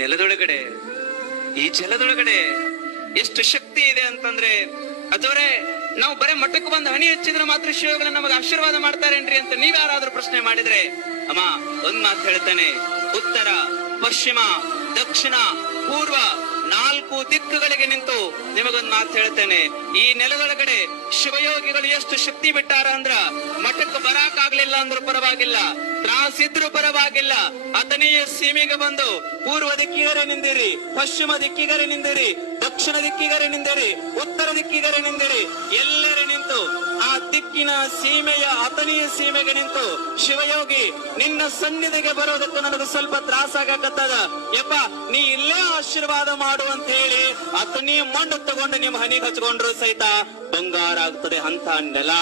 ನೆಲದೊಳಗಡೆ, ಈ ಜಲದೊಳಗಡೆ ಎಷ್ಟು ಶಕ್ತಿ ಇದೆ ಅಂತಂದ್ರೆ, ಅದವರೇ ನಾವು ಬರೇ ಮಠಕ್ಕೆ ಬಂದು ಹಣಿ ಹಚ್ಚಿದ್ರೆ ಮಾತ್ರ ಶಿವಗಳು ನಮಗೆ ಆಶೀರ್ವಾದ ಮಾಡ್ತಾರೇನ್ರಿ ಅಂತ ನೀವ್ ಯಾರಾದ್ರೂ ಪ್ರಶ್ನೆ ಮಾಡಿದ್ರೆ, ಅಮ್ಮ ಒಂದ್ ಮಾತು ಹೇಳ್ತಾನೆ, ಉತ್ತರ, ಪಶ್ಚಿಮ, ದಕ್ಷಿಣ, ಪೂರ್ವ 4 ದಿಕ್ಕುಗಳಿಗೆ ನಿಂತು ನಿಮಗೊಂದು ಮಾತು ಹೇಳ್ತೇನೆ. ಈ ನೆಲದೊಳಗಡೆ ಶಿವಯೋಗಿಗಳು ಎಷ್ಟು ಶಕ್ತಿ ಬಿಟ್ಟಾರ ಅಂದ್ರ, ಮಠಕ್ಕೆ ಬರಾಕಾಗ್ಲಿಲ್ಲ ಅಂದ್ರೂ ಪರವಾಗಿಲ್ಲ, ತ್ರಾಸಿದ್ರು ಪರವಾಗಿಲ್ಲ, ಅಥಣಿಯ ಸೀಮೆಗೆ ಬಂದು ಪೂರ್ವ ದಿಕ್ಕಿಗರೆ ನಿಂದಿರಿ, ಪಶ್ಚಿಮ ದಿಕ್ಕಿಗರೆ ನಿಂದಿರಿ, ದಕ್ಷಿಣ ದಿಕ್ಕಿಗರೆ ನಿಂದಿರಿ, ಉತ್ತರ ದಿಕ್ಕಿಗರೆ ನಿಂದಿರಿ, ಎಲ್ಲರೂ ನಿಂತು ಆ ದಿಕ್ಕಿನ ಸೀಮೆಯ ಅಥಣಿಯ ಸೀಮೆಗೆ ನಿಂತು, ಶಿವಯೋಗಿ ನಿನ್ನ ಸನ್ನಿಧಿಗೆ ಬರೋದಕ್ಕೂ ನನಗೆ ಸ್ವಲ್ಪ ತ್ರಾಸಾಗತ್ತದ, ಯಪ್ಪ ನೀ ಇಲ್ಲೇ ಆಶೀರ್ವಾದ ಮಾಡು ಅಂತ ಹೇಳಿ ಅಥಣಿ ಮಣ್ಣು ತಗೊಂಡು ನಿಮ್ ಹನಿಗೆ ಹಚ್ಕೊಂಡ್ರು ಸಹಿತ ಬಂಗಾರ ಆಗ್ತದೆ ಅಂತ ನೆಲ.